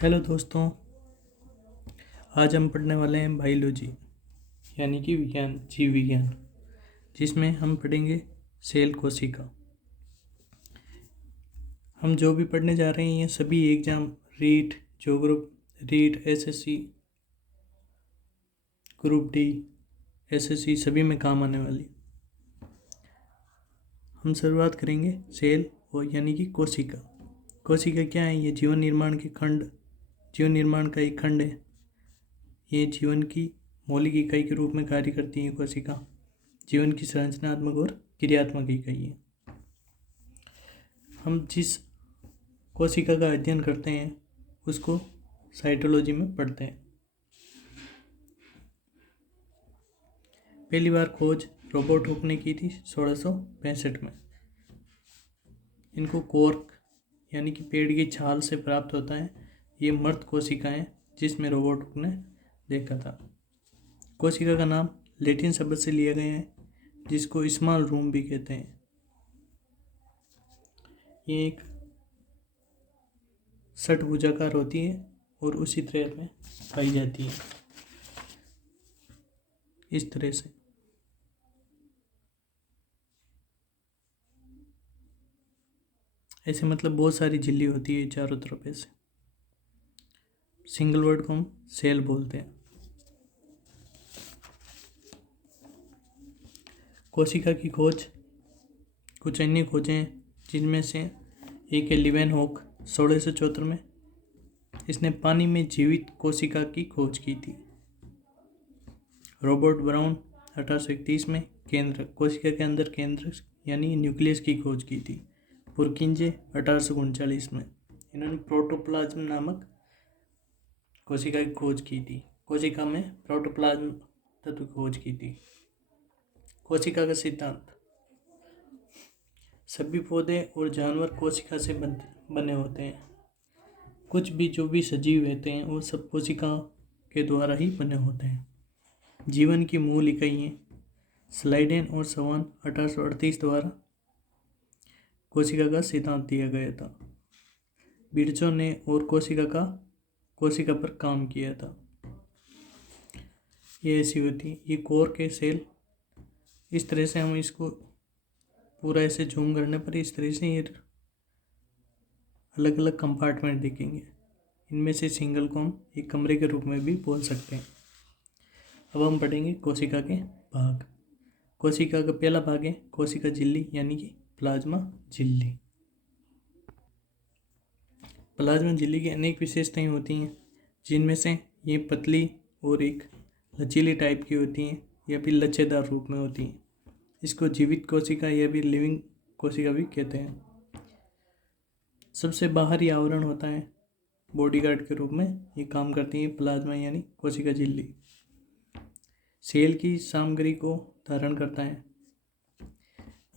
Hello दोस्तों। आज हम पढ़ने वाले हैं बायोलॉजी यानी कि विज्ञान, जीव विज्ञान, जिसमें हम पढ़ेंगे सेल कोशिका। हम जो भी पढ़ने जा रहे हैं ये सभी एग्जाम रीट, जो group REET, SSC, group D, SSC सभी में काम आने वाली। हम शुरुआत करेंगे सेल और यानी कि कोशिका। कोशिका क्या है? ये जीवन निर्माण का एक खंड है। ये जीवन की मौलिक इकाई के रूप में कार्य करती है। कोशिका जीवन की संरचनात्मक और क्रियात्मक इकाई है। हम जिस कोशिका का अध्ययन करते हैं उसको साइटोलॉजी में पढ़ते हैं। पहली बार खोज रॉबर्ट हुक ने की थी 1665 में। इनको कॉर्क यानी कि पेड़ की छाल से प्राप्त होता है। ये मृत कोशिकाएं जिसमें रॉबर्ट हुक ने देखा था। कोशिका का नाम लैटिन शब्द से लिया गया है जिसको स्मॉल रूम भी कहते हैं। ये एक षटभुजाकार होती है और उसी तरह में पाई जाती है, इस तरह से। ऐसे मतलब बहुत सारी झिल्ली होती है चारों तरफ ऐसे। सिंगल वर्ड को हम सेल बोलते हैं। कोशिका की खोज कुछ अन्य खोजें हैं जिनमें से एक है लिवेनहॉक 1674 में। इसने पानी में जीवित कोशिका की खोज की थी। रॉबर्ट ब्राउन 1831 में कोशिका के अंदर केंद्र यानी न्यूक्लियस की खोज की थी। पुरकिंजे 1839 में इन्होंने प्रोटोप्लाज्म नामक कोशिका की खोज की थी। कोशिका में प्रोटोप्लाज्म तत्व की खोज की थी। कोशिका का सिद्धांत। सभी पौधे और जानवर कोशिका से बने होते हैं। कुछ भी जो भी सजीव रहते हैं वो सब कोशिका के द्वारा ही बने होते हैं। जीवन की मूल इकाइयाँ स्लाइडेन और सवान 1838 द्वारा कोशिका का सिद्धांत दिया गया था। बिरचो ने और कोशिका पर काम किया था। ये ऐसी होती है। ये कोर के सेल इस तरह से हम इसको पूरा ऐसे जूम करने पर इस तरह से ये अलग अलग कंपार्टमेंट दिखेंगे। इनमें से सिंगल को हम एक कमरे के रूप में भी बोल सकते हैं। अब हम पढ़ेंगे कोशिका के भाग। कोशिका का पहला भाग है कोशिका झिल्ली यानी कि प्लाज्मा झिल्ली। प्लाज्मा झिल्ली की अनेक विशेषताएं होती हैं जिनमें से ये पतली और एक लचीली टाइप की होती हैं या फिर लच्छेदार रूप में होती हैं। इसको जीवित कोशिका या भी लिविंग कोशिका भी कहते हैं। सबसे बाहरी आवरण होता है बॉडीगार्ड के रूप में ये काम करती है प्लाज्मा यानी कोशिका झिल्ली। सेल की सामग्री को धारण करता है,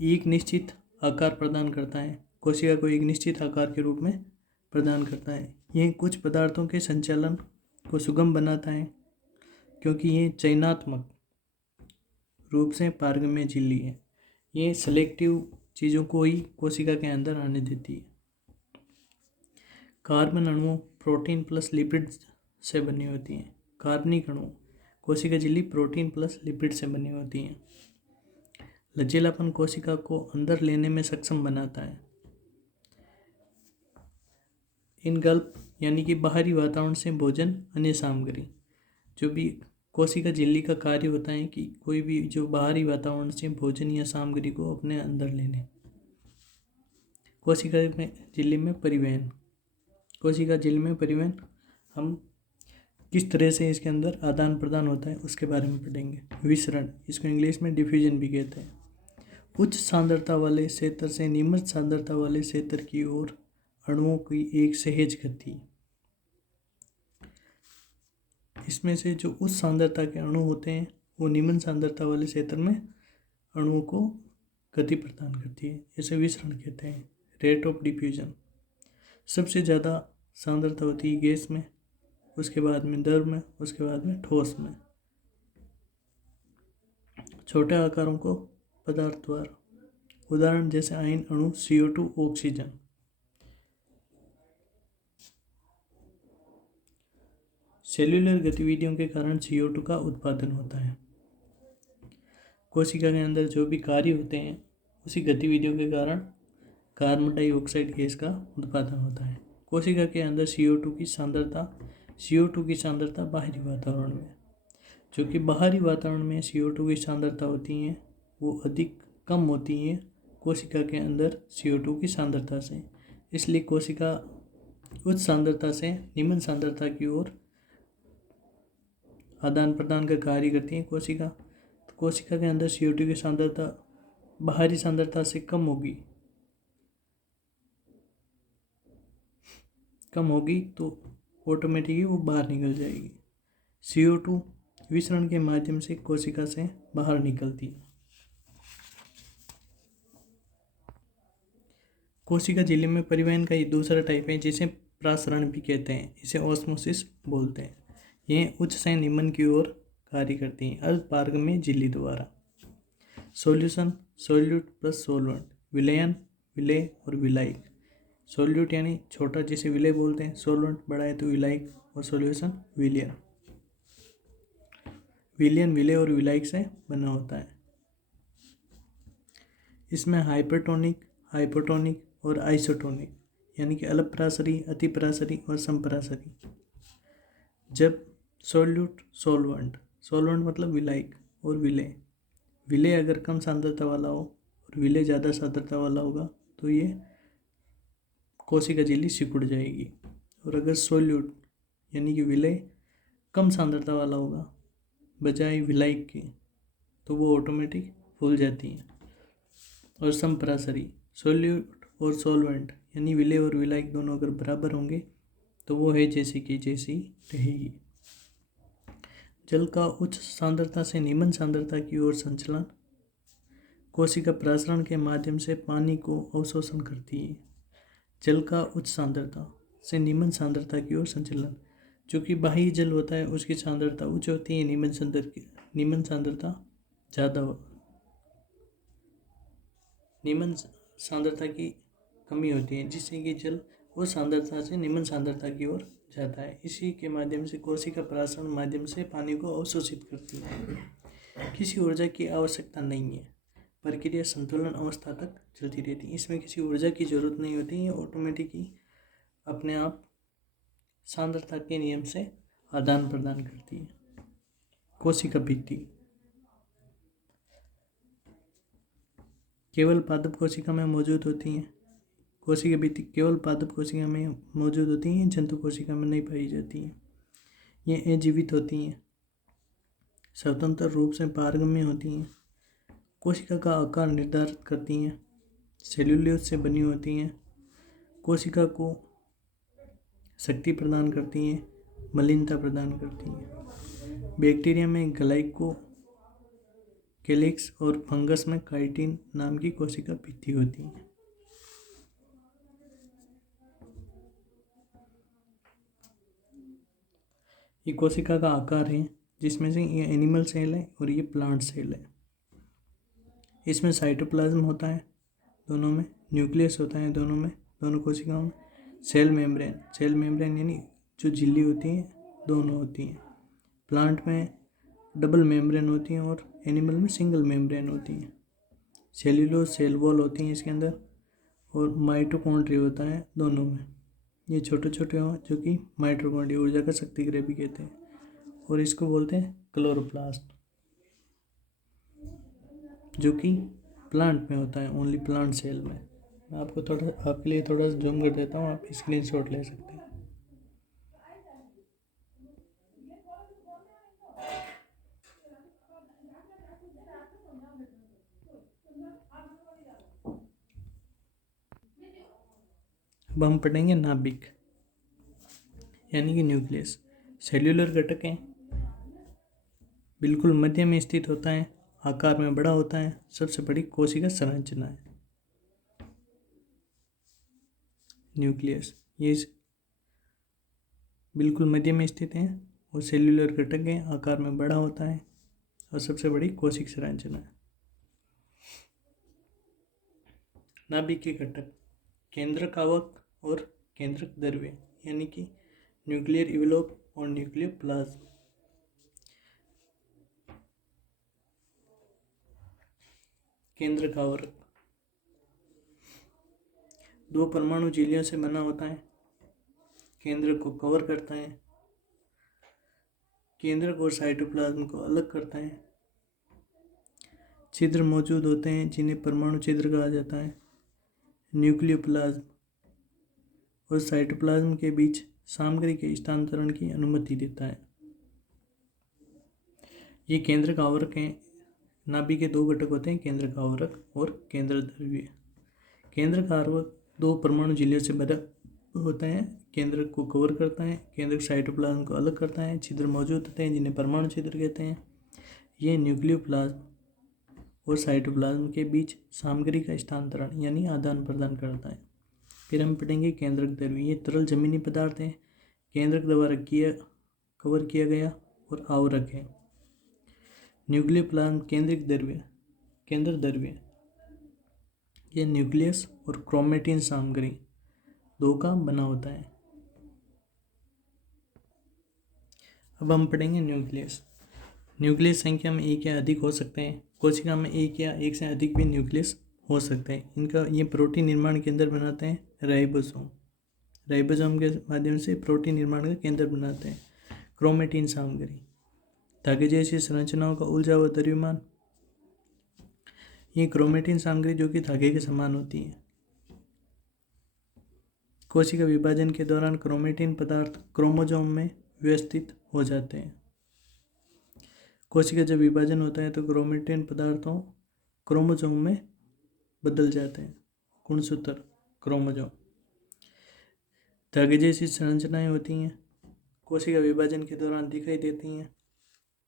एक निश्चित आकार प्रदान करता है। कोशिका को एक निश्चित आकार के रूप में प्रदान करता है। यह कुछ पदार्थों के संचालन को सुगम बनाता है क्योंकि ये चयनात्मक रूप से पारगम्य झिल्ली है। ये सेलेक्टिव चीज़ों को ही कोशिका के अंदर आने देती है। कार्बन अणु प्रोटीन प्लस लिपिड से बनी होती हैं। कार्बनिक अणु कोशिका झिल्ली प्रोटीन प्लस लिपिड से बनी होती हैं। लचीलापन कोशिका को अंदर लेने में सक्षम बनाता है। इनगल्प यानी कि बाहरी वातावरण से भोजन अन्य सामग्री। जो भी कोशिका झिल्ली का कार्य होता है कि कोई भी जो बाहरी वातावरण से भोजन या सामग्री को अपने अंदर लेने। कोशिका में झिल्ली में परिवहन। कोशिका झिल्ली में परिवहन हम किस तरह से इसके अंदर आदान प्रदान होता है उसके बारे में पढ़ेंगे। विसरण, इसको इंग्लिश में डिफ्यूजन भी कहते हैं। उच्च सांद्रता वाले क्षेत्र से निम्न सांद्रता वाले क्षेत्र की ओर अणुओं की एक सहज गति। इसमें से जो उच्च सांद्रता के अणु होते हैं वो निम्न सांद्रता वाले क्षेत्र में अणुओं को गति प्रदान करती है। इसे विसरण कहते हैं। रेट ऑफ डिफ्यूजन, सबसे ज़्यादा सांद्रता होती है गैस में, उसके बाद में द्रव में, उसके बाद में ठोस में। छोटे आकारों को पदार्थ द्वारा, उदाहरण जैसे आयन अणु CO2, ऑक्सीजन। सेल्यूलर गतिविधियों के कारण CO2 का उत्पादन होता है। कोशिका के अंदर जो भी कार्य होते हैं उसी गतिविधियों के कारण कार्बन डाइऑक्साइड गैस का उत्पादन होता है। कोशिका के अंदर CO2 की सांद्रता बाहरी वातावरण में, जो कि बाहरी वातावरण में CO2 की सांद्रता होती है वो अधिक कम होती है कोशिका के अंदर CO2 की सांद्रता से। इसलिए कोशिका उच्च सांद्रता से निम्न सांद्रता की ओर आदान प्रदान का कार्य करती है कोशिका। तो कोशिका के अंदर CO2 की सांद्रता बाहरी सांद्रता से कम होगी तो ऑटोमेटिकली वो बाहर निकल जाएगी। CO2 विसरण के माध्यम से कोशिका से बाहर निकलती है। कोशिका झिल्ली में परिवहन का ये दूसरा टाइप है जिसे प्रसारण भी कहते हैं। इसे ऑस्मोसिस बोलते हैं। यह उच्च से निम्न की ओर कार्य करती हैं अर्धपारगम्य झिल्ली द्वारा। सॉल्यूशन, सोल्यूट प्लस सोलवेंट, विलयन, विलेय और विलायक। सोल्यूट यानी छोटा जिसे विलेय बोलते हैं, सोलवेंट बड़ा है तो विलायक, और सॉल्यूशन विलयन। विलयन विलेय और विलायक से बना होता है। इसमें हाइपरटोनिक, हाइपोटोनिक और आइसोटोनिक यानी कि अल्पपराशरी, अतिपराशरी और समपराशरी। जब सोल्यूट, सोलवेंट मतलब विलायक, और विलेय अगर कम सांद्रता वाला हो और विलेय ज़्यादा सांद्रता वाला होगा तो ये कोशिका झिल्ली सिकुड़ जाएगी। और अगर सोल्यूट यानी कि विलेय कम सांद्रता वाला होगा बजाय विलायक के तो वो ऑटोमेटिक फूल जाती है। और समपराशरी, सोल्यूट और सोलवेंट यानी विलेय और विलायक दोनों अगर बराबर होंगे तो वो है जैसी की जैसी रहेगी। जल का उच्च सांद्रता से निम्न सांद्रता की ओर संचलन। कोशिका प्रसारण के माध्यम से पानी को अवशोषण करती है। जल का उच्च सांद्रता से निम्न सांद्रता की ओर संचलन। जो कि बाह्य जल होता है उसकी सांद्रता उच्च होती है, निम्न सांद्रता ज़्यादा निम्न सांद्रता की कमी होती है, जिससे कि जल उस सांद्रता से निम्न सांद्रता की ओर जाता है। इसी के माध्यम से कोशिका प्रसारण माध्यम से पानी को अवशोषित करती है। किसी ऊर्जा की आवश्यकता नहीं है, प्रक्रिया संतुलन अवस्था तक चलती रहती है। इसमें किसी ऊर्जा की जरूरत नहीं होती है, ऑटोमेटिक ही अपने आप सांद्रता के नियम से आदान प्रदान करती है। कोशिका भित्ति केवल पादप कोशिका में मौजूद होती हैं। कोशिका भित्ति केवल पादप कोशिका में मौजूद होती हैं, जंतु कोशिका में नहीं पाई जाती हैं। ये अजीवित होती हैं, स्वतंत्र रूप से पारगम्य होती हैं, कोशिका का आकार निर्धारित करती हैं, सेल्यूलोज से बनी होती हैं, कोशिका को शक्ति प्रदान करती हैं, मलिनता प्रदान करती हैं। बैक्टीरिया में ग्लाइको कैलिक्स और फंगस में काइटिन नाम की कोशिका भित्ति होती है। ये कोशिका का आकार है, जिसमें से ये एनिमल सेल है और ये प्लांट सेल है। इसमें साइटोप्लाज्म होता है दोनों में, न्यूक्लियस होता है दोनों कोशिकाओं में, सेल मेम्ब्रेन यानी जो झिल्ली होती है दोनों होती हैं। प्लांट में डबल मेम्ब्रेन होती हैं और एनिमल में सिंगल मेम्ब्रेन होती हैं। सेल्यूलोज सेल वॉल होती हैं इसके अंदर, और माइटोकॉन्ड्रिया होता है दोनों में। ये छोटे छोटे हों जो कि माइटोकॉन्ड्रिया, ऊर्जा का शक्तिगृह भी कहते हैं, और इसको बोलते हैं क्लोरोप्लास्ट, जो कि प्लांट में होता है, ओनली प्लांट सेल में। मैं आपके लिए थोड़ा जूम कर देता हूँ, आप स्क्रीनशॉट ले सकते हैं। अब हम पढ़ेंगे नाभिक यानी कि न्यूक्लियस। सेल्यूलर घटक है, बिल्कुल मध्य में स्थित होता है, आकार में बड़ा होता है, सबसे बड़ी कोशिका संरचना है न्यूक्लियस। ये बिल्कुल मध्य में स्थित है और सेल्यूलर घटक है, आकार में बड़ा होता है और सबसे बड़ी कोशिका संरचना है। नाभिक के घटक केंद्रक आवक और केंद्रक द्रव्य यानी कि न्यूक्लियर इवलोप और न्यूक्लियोप्लाज्म। केंद्रक आवरक 2 परमाणु झिल्लियों से बना होता है। केंद्रक को कवर करता है। केंद्रक और साइटोप्लाज्म को अलग करता है। छिद्र मौजूद होते हैं जिन्हें परमाणु छिद्र कहा जाता है। न्यूक्लियोप्लाज्म और साइटोप्लाज्म के बीच सामग्री के स्थानांतरण की अनुमति देता है। ये केंद्रक आवरक हैं। नाभि के 2 घटक होते हैं, केंद्रक आवरक और केंद्रद्रव्य। केंद्रक आवरक 2 परमाणु झिल्लियों से बना होता है। केंद्रक को कवर करता है। केंद्रक साइटोप्लाज्म को अलग करता है। छिद्र मौजूद होते हैं जिन्हें परमाणु छिद्र कहते हैं। ये न्यूक्लियोप्लाज्म और साइटोप्लाज्म के बीच सामग्री का स्थानांतरण यानी आदान प्रदान करता है। फिर हम पढ़ेंगे केंद्रक द्रव्य। ये तरल जमीनी पदार्थ हैं। केंद्रक द्वारा कवर किया गया और आवरक है। न्यूक्लियोप्लाज्म केंद्रक द्रव्य, केंद्र द्रव्य ये न्यूक्लियस और क्रोमेटिन सामग्री 2 का बना होता है। अब हम पढ़ेंगे न्यूक्लियस। न्यूक्लियस संख्या में एक या अधिक हो सकते हैं। कोशिका में एक या एक से अधिक भी न्यूक्लियस हो सकते हैं। इनका ये प्रोटीन निर्माण केंद्र बनाते हैं राइबोसोम। राइबोसोम के माध्यम से प्रोटीन निर्माण का केंद्र बनाते हैं। क्रोमेटिन सामग्री, धागे जैसी संरचनाओं का उलझा हुआ द्रव्यमान, ये क्रोमेटिन सामग्री जो कि धागे के समान होती है। कोशिका विभाजन के दौरान क्रोमेटिन पदार्थ क्रोमोसोम में व्यवस्थित हो जाते हैं। कोशिका जब विभाजन होता है तो क्रोमेटिन पदार्थों क्रोमोसोम में बदल जाते हैं। गुणसूत्र क्रोमोसोम, धागे जैसी संरचनाएं होती हैं, कोशिका विभाजन के दौरान दिखाई देती हैं।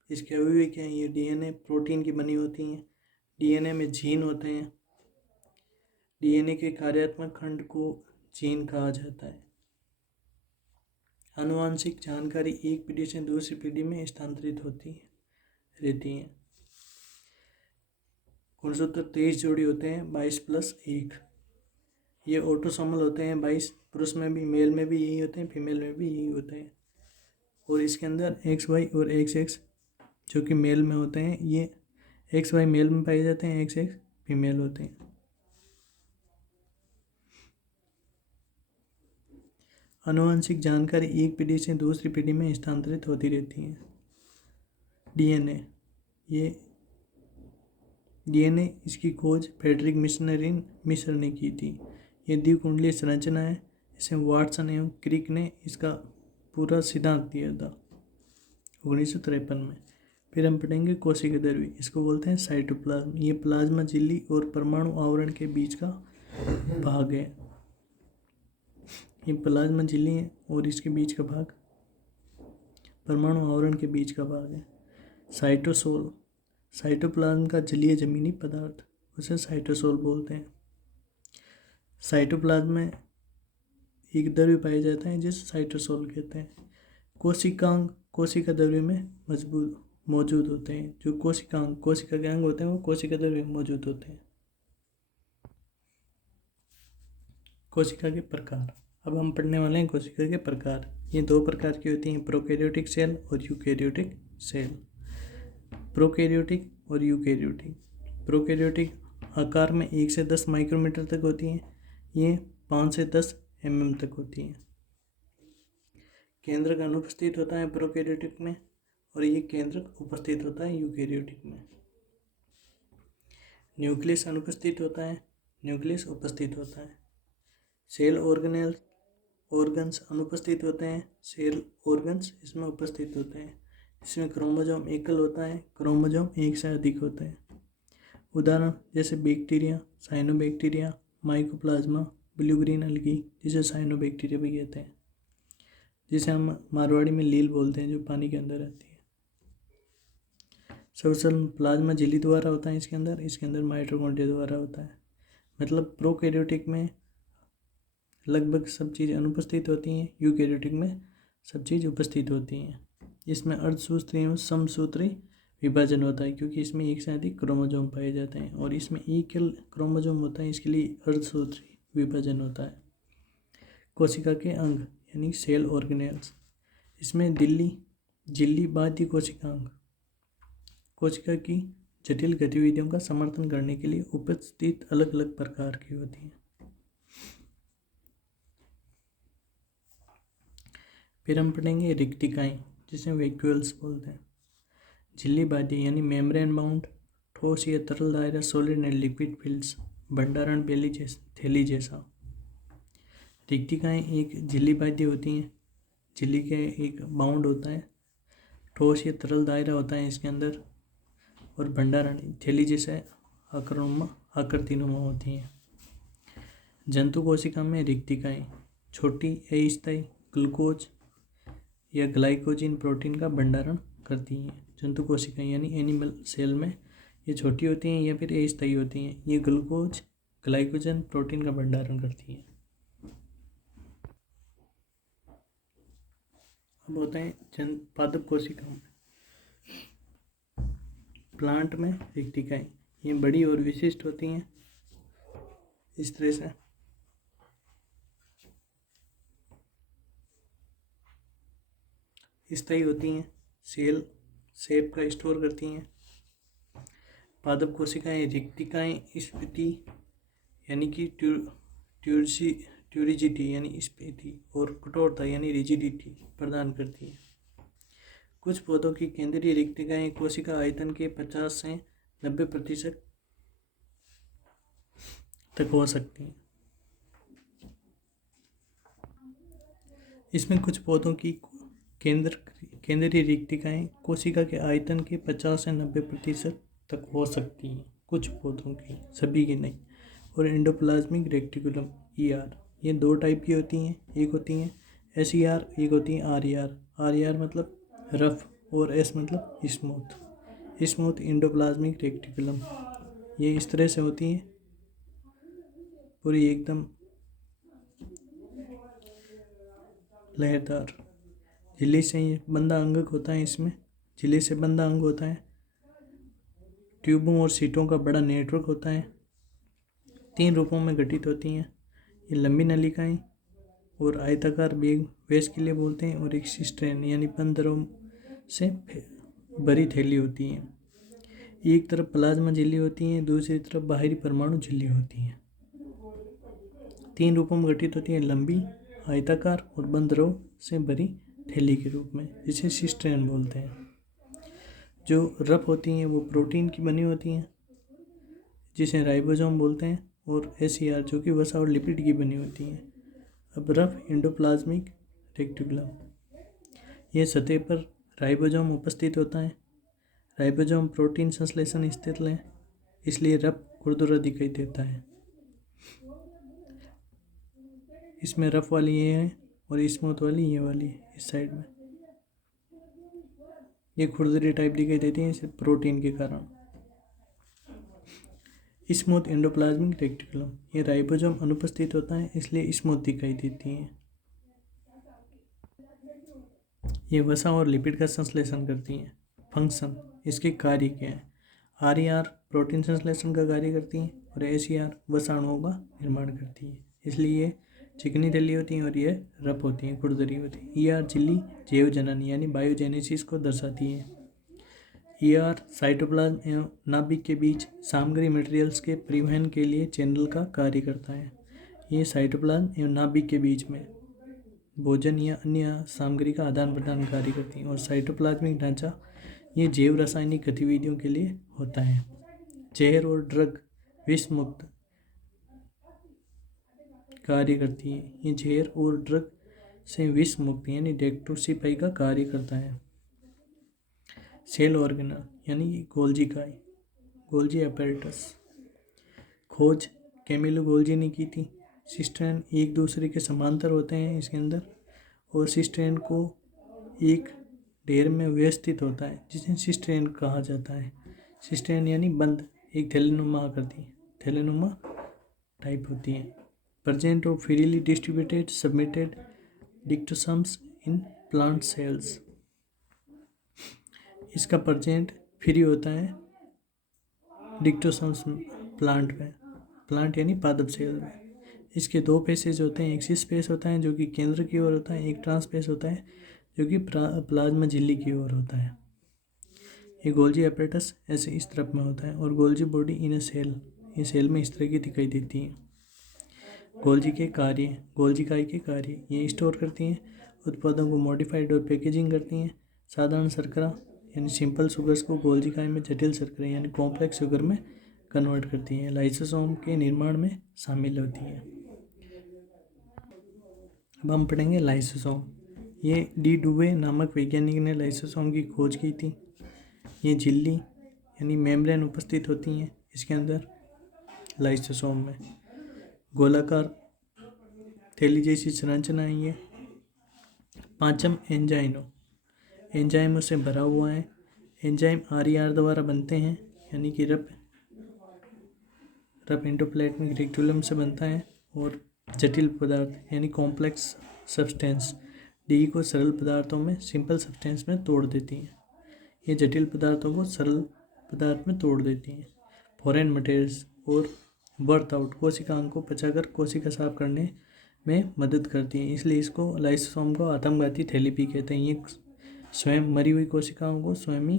इसके अवयवी क्या हैं? ये डीएनए प्रोटीन की बनी होती हैं। डीएनए में जीन होते हैं। डीएनए के कार्यात्मक खंड को जीन कहा जाता है। आनुवांशिक जानकारी एक पीढ़ी से दूसरी पीढ़ी में स्थानांतरित रहती है। गुणसूत्र 23 जोड़ी होते हैं, 22+1। ये ऑटोसोमल होते हैं। 22 पुरुष में भी, मेल में भी यही होते हैं, फीमेल में भी यही होते हैं। और इसके अंदर XY और XX जो कि मेल में होते हैं, ये XY मेल में पाए जाते हैं, XX फीमेल होते हैं। आनुवंशिक जानकारी एक पीढ़ी से दूसरी पीढ़ी में स्थानांतरित होती रहती है। डीएनए, ये डीएनए इसकी खोज फ्रेडरिक मिश्र ने की थी। ये द्विकुंडलीय संरचना है। इसे वाटसन एवं क्रिक ने इसका पूरा सिद्धांत दिया था 1953 में। फिर हम पढ़ेंगे कोशिका द्रव्य। इसको बोलते हैं साइटोप्लाज्म। ये प्लाज्मा झिल्ली और परमाणु आवरण के बीच का भाग है। ये प्लाज्मा झिल्ली है और इसके बीच का भाग परमाणु आवरण के बीच का भाग है। साइटोसोल, साइटोप्लाज्म का जलीय जमीनी पदार्थ, उसे साइटोसोल बोलते हैं। साइटोप्लाज्म में एक द्रव्य पाया जाता है जिसे साइटोसोल कहते हैं। कोशिकांग कोशिका द्रव्य में मौजूद होते हैं। जो कोशिकांग कोशिका के अंग होते हैं वो कोशिका द्रव्य में मौजूद होते हैं। कोशिका के प्रकार। अब हम पढ़ने वाले हैं कोशिका के प्रकार। ये 2 प्रकार की होती हैं, प्रोकैरियोटिक सेल और यूकैरियोटिक सेल। प्रोकैरियोटिक और यूकैरियोटिक। प्रोकैरियोटिक आकार में 1 से 10 माइक्रोमीटर तक होती हैं। ये 5 से 10 mm तक होती हैं। केंद्रक अनुपस्थित होता है प्रोकैरियोटिक में और ये केंद्रक उपस्थित होता है यूकैरियोटिक में। न्यूक्लियस अनुपस्थित होता है, न्यूक्लियस उपस्थित होता है। सेल ऑर्गन्स अनुपस्थित होते हैं, सेल ऑर्गन्स इसमें उपस्थित होते हैं। इसमें क्रोमोसोम एकल होता है, क्रोमोसोम 1 से अधिक होते हैं। उदाहरण जैसे bacteria, cyanobacteria, mycoplasma, blue green अलगी जिसे साइनोबैक्टीरिया भी कहते हैं, जिसे हम मारवाड़ी में लील बोलते हैं, जो पानी के अंदर रहती है। सबसे प्लाज्मा झिल्ली द्वारा होता है इसके अंदर माइटोकॉन्ड्रिया द्वारा होता है। मतलब प्रोकैरियोटिक में लगभग सब चीज़ अनुपस्थित होती हैं, यूकैरियोटिक में सब चीज़ उपस्थित होती हैं। इसमें अर्धसूत्री एवं समसूत्री विभाजन होता है क्योंकि इसमें 1 से अधिक क्रोमोसोम पाए जाते हैं और इसमें एकल क्रोमोसोम होता है, इसके लिए अर्धसूत्री विभाजन होता है। कोशिका के अंग यानी सेल ऑर्गेनेल्स। इसमें झिल्ली बाह्य कोशिकांग कोशिका की जटिल गतिविधियों का समर्थन करने के लिए उपस्थित अलग अलग प्रकार की होती हैं। फिर हम पढ़ेंगे रिक्तिकाएं, जिसे वैक्यूल्स बोलते हैं। झिल्ली बाध्य यानी मेम्ब्रेन बाउंड ठोस या तरल दायरा सॉलिड एंड लिक्विड फिल्ड्स भंडारण थैली जैसा। रिक्तिकाएं एक झिल्ली बाध्य होती हैं। झिल्ली के एक बाउंड होता है, ठोस या तरल दायरा होता है इसके अंदर, और भंडारण थैली जैसे आकृतिनुमा होती हैं। जंतु कोशिका में रिक्तिकाएं छोटी अस्थायी ग्लूकोज या ग्लाइकोजिन प्रोटीन का भंडारण करती हैं। जंतु कोशिकाएं यानी एनिमल सेल में ये छोटी होती हैं या फिर अस्थायी होती हैं। ये ग्लूकोज ग्लाइकोजन प्रोटीन का भंडारण करती हैं। अब होते हैं पादप कोशिकाओं में। प्लांट में रिक्तिकाएं ये बड़ी और विशिष्ट होती हैं इस तरह से। स्थायी होती हैं, सेल शेप का स्टोर करती हैं। पादप कोशिकाएं रिक्तिकाएं स्फीति यानी कि ट्यूरिजिटी यानी स्फीति और कठोरता यानी रिजिडिटी प्रदान करती हैं। कुछ पौधों की केंद्रीय रिक्तिकाएं कोशिका आयतन के 50 से 90% तक हो सकती हैं। इसमें कुछ पौधों की केंद्रीय रिक्तिकाएं कोशिका के आयतन के 50 से 90% तक हो सकती हैं। कुछ पौधों की, सभी की नहीं। और एंडोप्लाज्मिक रेक्टिकुलम ER ये दो टाइप की होती हैं। एक होती हैं SER, एक होती हैं RER। RER मतलब रफ और S मतलब स्मूथ एंडोप्लाज्मिक रेक्टिकुलम। ये इस तरह से होती हैं, पूरी एकदम लहरदार। झिल्ली से बंधा अंगक होता है। इसमें झिल्ली से बंधा अंग होता है। ट्यूबों और सीटों का बड़ा नेटवर्क होता है। 3 रूपों में घटित होती हैं। ये लंबी नलिकाएं और आयताकार बेग वेस के लिए बोलते हैं, और एक सिस्टेन यानी बंदरों से भरी थैली होती है। एक तरफ प्लाज्मा झिल्ली होती है, दूसरी तरफ बाहरी परमाणु झिल्ली होती है। 3 रूपों में घटित होती है, लंबी, आयताकार और बंदरों से भरी थैली के रूप में, जिसे सिस्टेन बोलते हैं। जो रफ होती हैं वो प्रोटीन की बनी होती हैं, जिसे राइबोसोम बोलते हैं, और SER जो कि वसा और लिपिड की बनी होती हैं। अब रफ एंडोप्लाज्मिक रेक्टिकुलम, ये सतह पर राइबोसोम उपस्थित होता है। राइबोसोम प्रोटीन संश्लेषण स्थित है, इसलिए रफ खुरदुरा दिखाई देता है। इसमें रफ वाली ये है और स्मूथ वाली ये वाली इस साइड में। ये खुरदुरी टाइप दिखाई देती है इसे प्रोटीन के कारण। स्मूथ एंडोप्लाज्मिक रेक्टिकुलम, ये राइबोसोम अनुपस्थित होता है, इसलिए स्मूथ दिखाई देती हैं। ये वसा और लिपिड का संश्लेषण करती हैं। फंक्शन, इसके कार्य क्या है? RER प्रोटीन संश्लेषण का कार्य करती हैं, और SER वसा अणुओं का निर्माण करती है, इसलिए चिकनी थैली होती हैं और ये रफ होती हैं, खुरदरी होती है। ER झिल्ली जैव जनन यानी बायोजेनेसिस को दर्शाती है। ER साइटोप्लाज्म एवं नाभिक के बीच सामग्री मटेरियल्स के परिवहन के लिए चैनल का कार्य करता है। ये साइटोप्लाज्म एवं नाभिक के बीच में भोजन या अन्य सामग्री का आदान प्रदान कार्य करती है। और साइटोप्लाज्मिक ढांचा ये जैव रासायनिक गतिविधियों के लिए होता है। जहर और ड्रग विष मुक्त कार्य करती है। ये जहर और ड्रग से विष मुक्त यानी डेटॉक्सिफाई का कार्य करता है। सेल ऑर्गेनल यानी गोल्जी अपैरेटस, खोज कैमिलो गोल्जी ने की थी। सिस्टेन एक दूसरे के समांतर होते हैं इसके अंदर, और सिस्टेन को एक ढेर में व्यवस्थित होता है, जिसे सिस्टेन कहा जाता है। सिस्टेन यानी बंद, एक थैलेनुमा आकृति, थैलेनुमा टाइप होती है। प्रेजेंट और freely distributed submitted dictyosomes in plant cells, इसका प्रेजेंट फ्री होता है डिक्टोसम्स प्लांट में, प्लांट यानी पादप सेल में। इसके 2 फेसेज होते हैं, एक सिस फेस होता है जो कि केंद्र की ओर होता है, एक ट्रांस फेस होता है जो कि प्लाज्मा झिल्ली की ओर होता है। ये गोल्जी एपरेटस ऐसे इस तरफ में होता है और Golgi body in a cell, ये सेल में इस तरह की दिखाई देती है। गोल्जी काई के कार्य, ये स्टोर करती हैं, उत्पादों को मॉडिफाइड और पैकेजिंग करती हैं। साधारण शर्करा यानी सिंपल शुगर्स को गोल्जी काई में जटिल शर्करा यानी कॉम्प्लेक्स शुगर में कन्वर्ट करती हैं। लाइसोसोम के निर्माण में शामिल होती हैं। अब हम पढ़ेंगे लाइसोसोम। ये डी डुवे नामक वैज्ञानिक ने लाइसोसोम की खोज की थी। ये झिल्ली यानी मेम्ब्रेन उपस्थित होती हैं इसके अंदर लाइसोसोम में। गोलाकार थैली जैसी संरचना है ये। पांचम एंजाइमों से भरा हुआ है। एंजाइम RER द्वारा बनते हैं यानी कि रफ एंडोप्लाज्मिक रेटिकुलम से बनता है। और जटिल पदार्थ यानी कॉम्प्लेक्स सब्सटेंस डी को सरल पदार्थों में सिंपल सब्सटेंस में तोड़ देती हैं। ये जटिल पदार्थों को सरल पदार्थ में तोड़ देती हैं। फॉरेन मटेरियल्स और बर्थ आउट कोशिकाओं को पचाकर कोशिका साफ करने में मदद करती है, इसलिए इसको लाइसोसोम को आत्मघाती थैली भी कहते हैं। ये स्वयं मरी हुई कोशिकाओं को स्वयं ही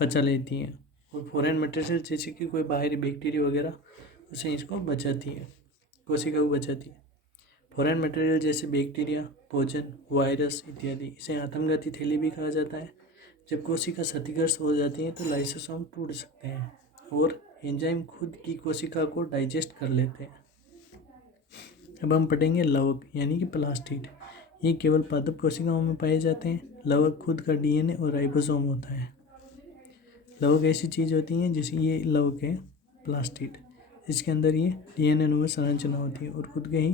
पचा लेती हैं और फॉरेन मटेरियल जैसे कि कोई बाहरी बैक्टीरिया वगैरह उसे इसको बचाती है, कोशिका को बचाती है। फॉरेन मटेरियल जैसे बैक्टीरिया, भोजन, वायरस इत्यादि, इसे आत्मघाती थैली भी कहा जाता है। जब कोशिका क्षतिग्रस्त हो जाती है तो लाइसोसोम टूट सकते हैं और एंजाइम खुद की कोशिका को डाइजेस्ट कर लेते हैं। अब हम पढ़ेंगे लवक यानी कि प्लास्टिड। ये केवल पादप कोशिकाओं में पाए जाते हैं। लवक खुद का DNA और राइबोसोम होता है। लवक ऐसी चीज़ होती है जैसे ये लवक है प्लास्टिड, इसके अंदर ये DNA नुमा संरचना होती है और खुद के ही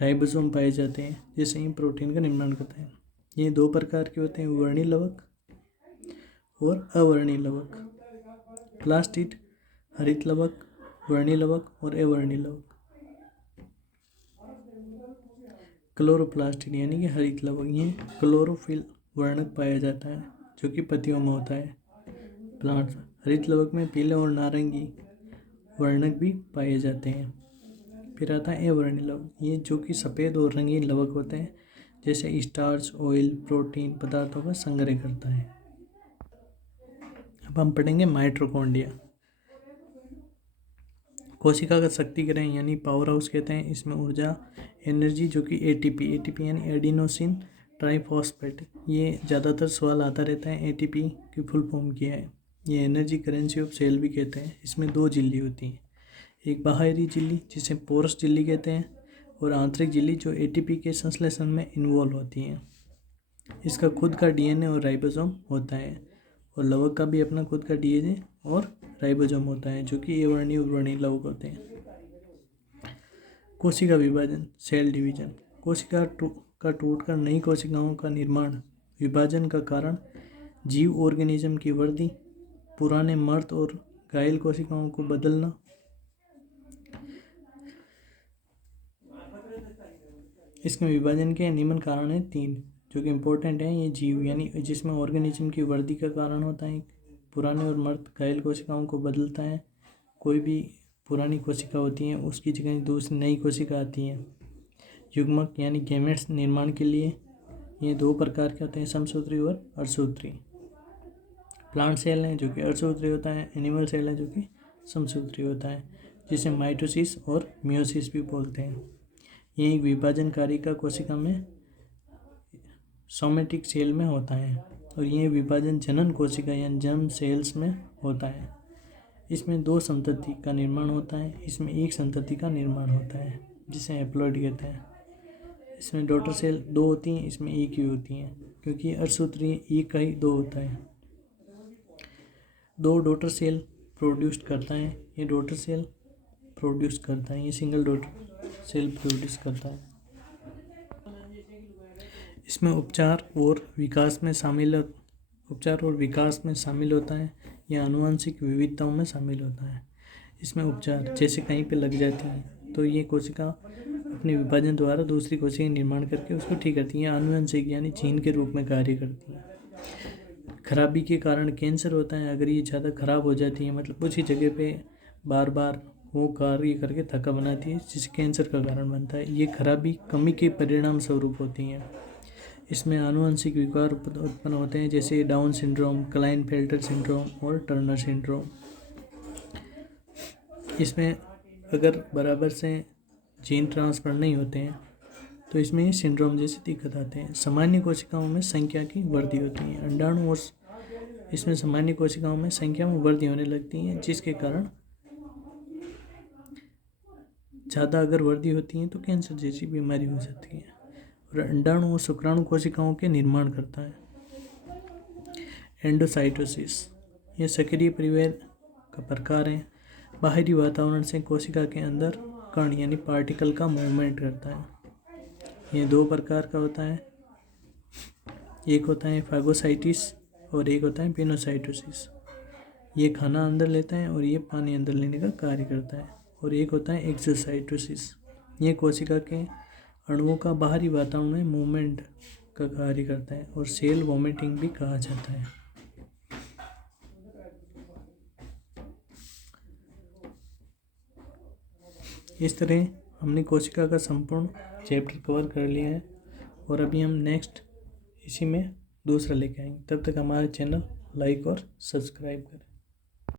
राइबोसोम पाए जाते हैं जिससे ये प्रोटीन का निर्माण करते हैं। ये दो प्रकार के होते हैं, वर्णी लवक और अवर्णी लवक। प्लास्टिड हरित लवक, वर्णी लवक और अवर्णी लवक। क्लोरोप्लास्टिड यानी कि हरित लवक, ये क्लोरोफिल वर्णक पाया जाता है जो कि पत्तियों में होता है प्लांट्स। हरित लवक में पीले और नारंगी वर्णक भी पाए जाते हैं। फिर आता है अवर्णी लवक, ये जो कि सफ़ेद और रंगीन लवक होते हैं जैसे स्टार्च, ऑयल, प्रोटीन पदार्थों का संग्रह करता है। अब हम पढ़ेंगे माइटोकॉन्ड्रिया। कोशिका का शक्ति ग्रह यानी पावर हाउस कहते हैं। इसमें ऊर्जा एनर्जी जो कि ATP यानी एडिनोसिन ट्राइफॉस्फेट, ये ज़्यादातर सवाल आता रहता है। ATP की फुल फॉर्म क्या है? ये एनर्जी करेंसी ऑफ सेल भी कहते हैं। इसमें दो झिल्ली होती हैं, एक बाहरी झिल्ली जिसे पोरस झिल्ली कहते हैं और आंतरिक झिल्ली जो ATP के संश्लेषण में इन्वॉल्व होती हैं। इसका खुद का DNA और राइबोसोम होता है और लवक का भी अपना खुद का DNA और राइबोसोम होता है जो कि अवर्णी और वर्णी लवक होते हैं। कोशिका विभाजन, सेल डिवीजन। कोशिका का टूटकर नई कोशिकाओं का निर्माण, विभाजन का कारण जीव ऑर्गेनिज्म की वृद्धि, पुराने मृत और घायल कोशिकाओं को बदलना। इसमें विभाजन के निम्न कारण हैं 3 जो कि इम्पोर्टेंट हैं। ये जीव यानी जिसमें ऑर्गेनिज्म की वृद्धि का कारण होता है, पुराने और मृत घायल कोशिकाओं को बदलता है। कोई भी पुरानी कोशिका होती है उसकी जगह दूसरी नई कोशिका आती है। युग्मक यानी गैमेट्स निर्माण के लिए ये 2 प्रकार के होते हैं, समसूत्री और अर्धसूत्री। प्लांट सेल हैं जो कि अर्धसूत्री होता है, एनिमल सेल है जो कि समसूत्री होता है, जिसे माइटोसिस और मियोसिस भी बोलते हैं। ये एक विभाजनकारी का कोशिका में सोमेटिक सेल में होता है और ये विभाजन जनन कोशिका यानी जर्म सेल्स में होता है। इसमें 2 संतति का निर्माण होता है, इसमें एक संतति का निर्माण होता है जिसे हैप्लॉइड कहते हैं। इसमें डॉटर सेल 2 होती हैं, इसमें एक ही होती हैं क्योंकि अर्धसूत्री एक का ही 2 होता है। 2 डॉटर सेल प्रोड्यूस करता है, ये डॉटर सेल प्रोड्यूस करता है, ये सिंगल डॉटर सेल प्रोड्यूस करता है। इसमें उपचार और विकास में शामिल होता है या आनुवंशिक विविधताओं में शामिल होता है। इसमें उपचार जैसे कहीं पे लग जाती है तो ये कोशिका अपने विभाजन द्वारा दूसरी कोशिका निर्माण करके उसको ठीक करती है। आनुवंशिक यानी जीन के रूप में कार्य करती है। खराबी के कारण कैंसर होता है, अगर ये ज़्यादा खराब हो जाती है, मतलब उसी जगह पे बार बार वो कार्य करके थक्का बनाती है जिससे कैंसर का कारण बनता है। ये खराबी कमी के परिणाम स्वरूप होती हैं। इसमें आनुवंशिक विकार उत्पन्न होते हैं, जैसे डाउन सिंड्रोम, क्लाइनफेल्टर सिंड्रोम और टर्नर सिंड्रोम। इसमें अगर बराबर से जीन ट्रांसफर नहीं होते हैं तो इसमें ये सिंड्रोम जैसी दिक्कत आते हैं। सामान्य कोशिकाओं में संख्या की वृद्धि होती है। अंडाणु और इसमें सामान्य कोशिकाओं में संख्या में वृद्धि होने लगती है, जिसके कारण ज़्यादा अगर वृद्धि होती है तो कैंसर जैसी बीमारी हो सकती है। और अंडाणु और शुक्राणु कोशिकाओं के निर्माण करता है। एंडोसाइटोसिस, यह सक्रिय परिवेद का प्रकार है। बाहरी वातावरण से कोशिका के अंदर कण यानी पार्टिकल का मूवमेंट करता है। यह दो प्रकार का होता है, एक होता है फागोसाइटिस और एक होता है पिनोसाइटोसिस। ये खाना अंदर लेता है और ये पानी अंदर लेने का कार्य करता है। और एक होता है एक्सोसाइटोसिस, ये कोशिका के अणुओं का बाहरी वातावरण में मूवमेंट का कार्य करता है और सेल वॉमिटिंग भी कहा जाता है। इस तरह हमने कोशिका का संपूर्ण चैप्टर कवर कर लिया है और अभी हम नेक्स्ट इसी में दूसरा लेके आएंगे। तब तक हमारे चैनल लाइक और सब्सक्राइब करें।